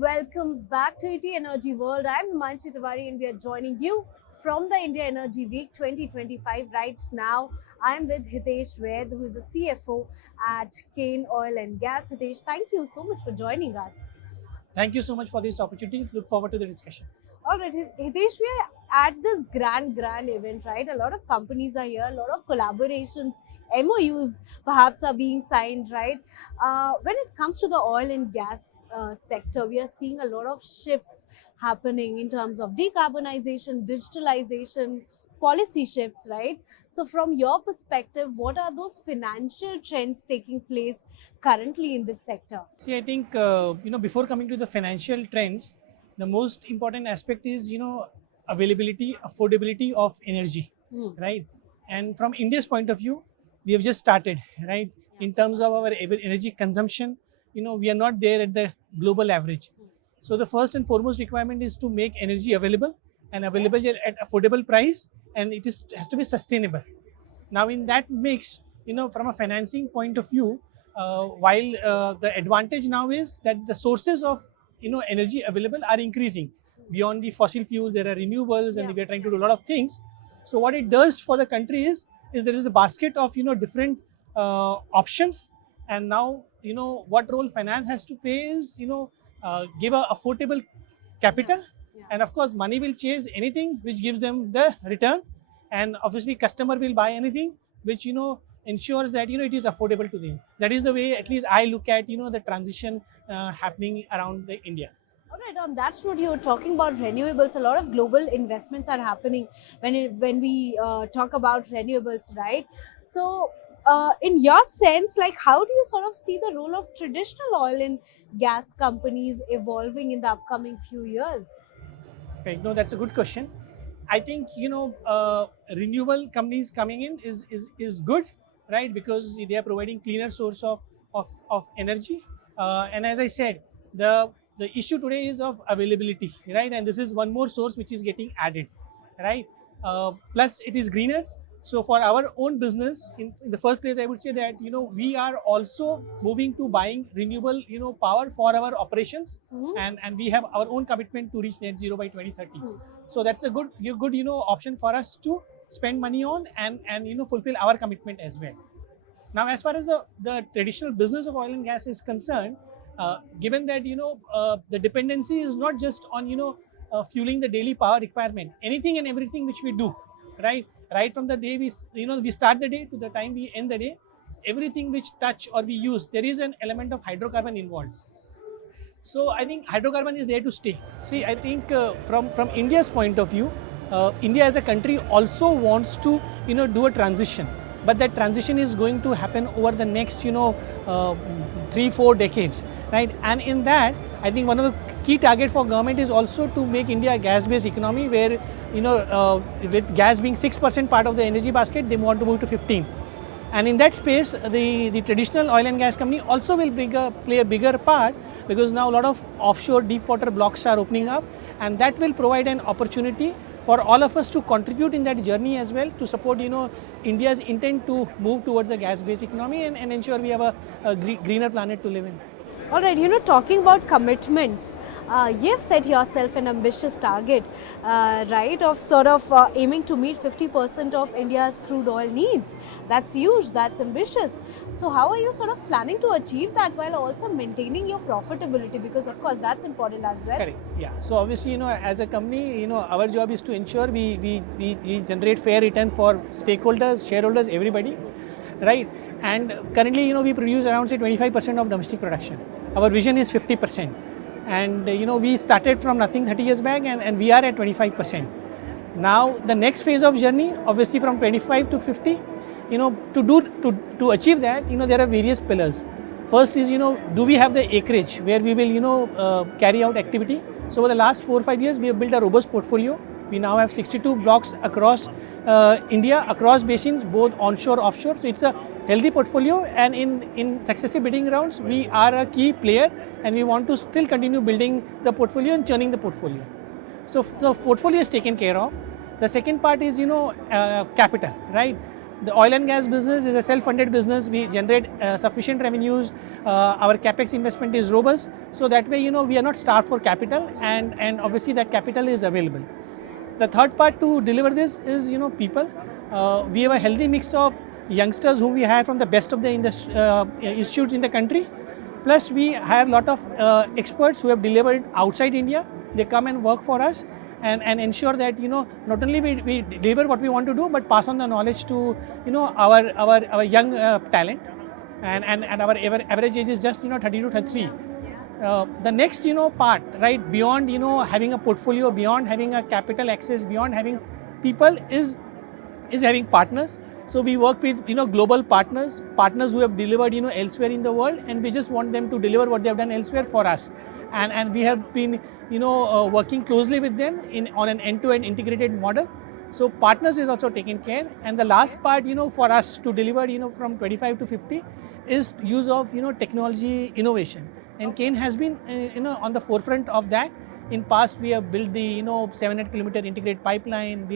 welcome back to ET Energy World. I'm Manchi Tiwari and we are joining you from the India Energy Week 2025. Right now, I'm with Hitesh Vaid, who is the CFO at Cairn Oil and Gas. Hitesh, thank you so much for joining us. Thank you so much for this opportunity. Look forward to the discussion. All right, Hitesh, we are at this grand event, right? A lot of companies are here, a lot of collaborations, MOUs perhaps are being signed, right? When it comes to the oil and gas sector, we are seeing a lot of shifts happening in terms of decarbonization, digitalization, policy shifts, right? So, from your perspective, what are those financial trends taking place currently in this sector? See, I think before coming to the financial trends, the most important aspect is availability, affordability of energy, right? And from India's point of view, we have just started, right? In terms of our energy consumption, we are not there at the global average. So the first and foremost requirement is to make energy available and available at affordable price, and has to be sustainable. Now in that mix, from a financing point of view, while the advantage now is that the sources of energy available are increasing beyond the fossil fuels. There are renewables, and we are trying to do a lot of things. So what it does for the country is there is a basket of different options, and now what role finance has to play is give a affordable capital, and of course money will chase anything which gives them the return, and obviously customer will buy anything which ensures that it is affordable to them. That is the way at least I look at the transition happening around the India. All right, on that note, you were talking about renewables. A lot of global investments are happening when we talk about renewables, right? So, in your sense, like how do you sort of see the role of traditional oil and gas companies evolving in the upcoming few years? Okay, no, that's a good question. I think renewable companies coming in is good, right? Because they are providing cleaner source of energy, and as I said, the issue today is of availability, right? And this is one more source which is getting added, right? Plus it is greener. So for our own business, in the first place, I would say that we are also moving to buying renewable power for our operations, and we have our own commitment to reach net zero by 2030. So that's a good option for us to spend money on and fulfill our commitment as well. Now, as far as the traditional business of oil and gas is concerned, given that the dependency is not just on fueling the daily power requirement, anything and everything which we do, right from the day we start the day to the time we end the day, everything which touch or we use, there is an element of hydrocarbon involved. So I think hydrocarbon is there to stay. See, I think from India's point of view, India as a country also wants to do a transition, but that transition is going to happen over the next 3-4 decades, right? And in that, I think one of the key target for government is also to make India a gas-based economy, where with gas being 6% part of the energy basket, they want to move to 15%. And in that space, the traditional oil and gas company also will play a bigger part, because now a lot of offshore deep water blocks are opening up, and that will provide an opportunity for all of us to contribute in that journey as well, to support India's intent to move towards a gas-based economy and ensure we have a greener planet to live in. All right, talking about commitments, you've set yourself an ambitious target, right, of sort of aiming to meet 50% of India's crude oil needs. That's huge, that's ambitious. So how are you sort of planning to achieve that while also maintaining your profitability? Because of course that's important as well. Correct, yeah. So obviously, as a company, our job is to ensure we generate fair return for stakeholders, shareholders, everybody, right? And currently, we produce around say 25% of domestic production. Our vision is 50%, and we started from nothing 30 years back, and we are at 25%. Now the next phase of journey, obviously from 25 to 50, to achieve that, there are various pillars. First is do we have the acreage where we will carry out activity? So over the last 4 or 5 years, we have built a robust portfolio. We now have 62 blocks across India, across basins, both onshore, offshore. So it's a healthy portfolio, and in successive bidding rounds, we are a key player, and we want to still continue building the portfolio and churning the portfolio. So the portfolio is taken care of. The second part is capital, right? The oil and gas business is a self-funded business. We generate sufficient revenues. Our capex investment is robust. So that way, we are not starved for capital, and obviously that capital is available. The third part to deliver this is, people. We have a healthy mix of youngsters whom we hire from the best of the institutes in the country. Plus, we hire a lot of experts who have delivered outside India. They come and work for us and ensure that not only we deliver what we want to do, but pass on the knowledge to our young talent, and our average age is just 30 to 33. The next part, right, beyond having a portfolio, beyond having a capital access, beyond having people, is having partners. So we work with global partners who have delivered elsewhere in the world, and we just want them to deliver what they have done elsewhere for us, and we have been working closely with them on an end-to-end integrated model. So partners is also taken care, and the last part for us to deliver from 25 to 50 is use of technology innovation, and Cairn has been on the forefront of that. In past, we have built the 700-kilometer integrated pipeline.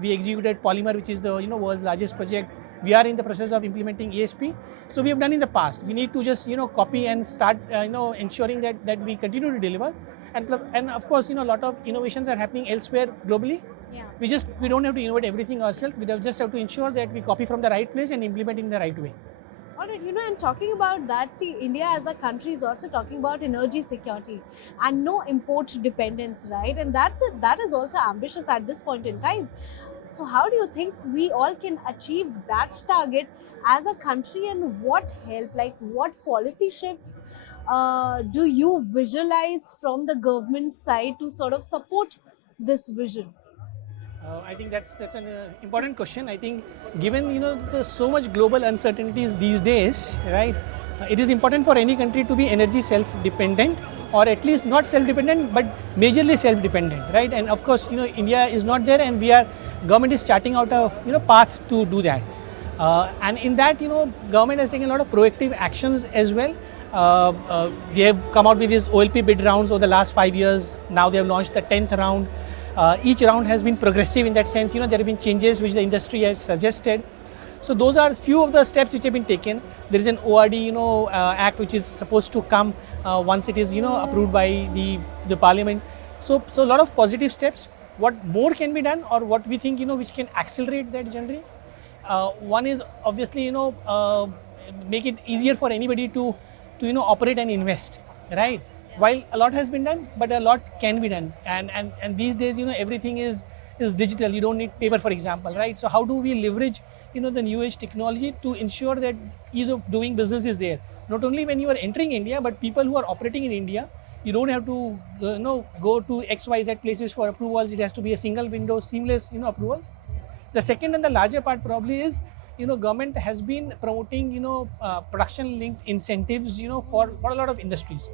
We executed polymer, which is the world's largest project. We are in the process of implementing ESP. So we have done in the past. We need to just copy and start ensuring that we continue to deliver. And of course, a lot of innovations are happening elsewhere globally. Yeah. We don't have to innovate everything ourselves. We just have to ensure that we copy from the right place and implement in the right way. All right, and talking about that, see, India as a country is also talking about energy security and no import dependence, right? And that is also ambitious at this point in time. So how do you think we all can achieve that target as a country, and what help, like what policy shifts do you visualize from the government side to sort of support this vision? I think that's an important question. I think given the so much global uncertainties these days, right? It is important for any country to be energy self-dependent, or at least not self-dependent, but majorly self-dependent, right? And of course, India is not there, and government is charting out a path to do that. And in that, government has taken a lot of proactive actions as well. We have come out with these OLP bid rounds over the last 5 years. Now they have launched the 10th round. Each round has been progressive in that sense. There have been changes which the industry has suggested. So those are few of the steps which have been taken. There is an ORD, act which is supposed to come once it is, approved by the parliament. So a lot of positive steps. What more can be done, or what we think, which can accelerate that journey? One is obviously, make it easier for anybody to operate and invest, right? While a lot has been done, but a lot can be done, and these days everything is digital. You don't need paper, for example, right? So how do we leverage the new age technology to ensure that ease of doing business is there? Not only when you are entering India, but people who are operating in India, you don't have to go to XYZ places for approvals. It has to be a single window, seamless approvals. The second and the larger part probably is government has been promoting production linked incentives for a lot of industries.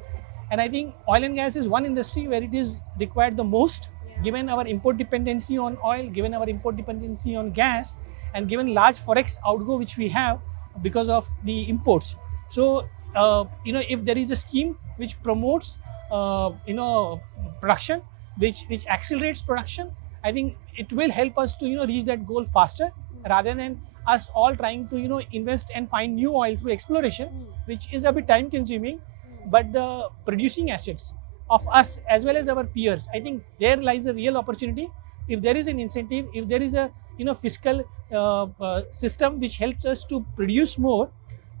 And I think oil and gas is one industry where it is required the most, given our import dependency on oil, given our import dependency on gas, and given large forex outgo which we have because of the imports. So, if there is a scheme which promotes, production, which accelerates production, I think it will help us to reach that goal faster, rather than us all trying to invest and find new oil through exploration, which is a bit time consuming. But the producing assets of us as well as our peers, I think there lies a real opportunity. If there is an incentive, if there is a fiscal system which helps us to produce more,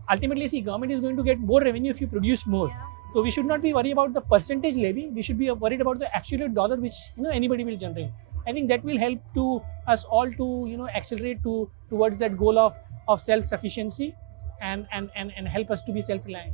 ultimately, see, government is going to get more revenue if you produce more. So we should not be worried about the percentage levy. We should be worried about the absolute dollar which anybody will generate. I think that will help to us all to accelerate towards that goal of self-sufficiency, and help us to be self-reliant.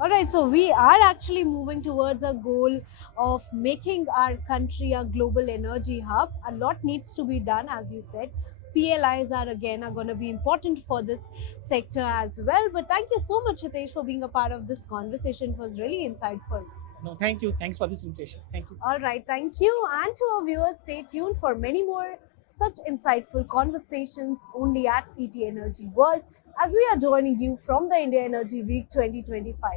All right, so we are actually moving towards a goal of making our country a global energy hub. A lot needs to be done, as you said. PLIs are going to be important for this sector as well. But thank you so much, Hitesh, for being a part of this conversation. It was really insightful. No, thank you. Thanks for this invitation. Thank you. All right, thank you. And to our viewers, stay tuned for many more such insightful conversations only at ET Energy World, as we are joining you from the India Energy Week 2025.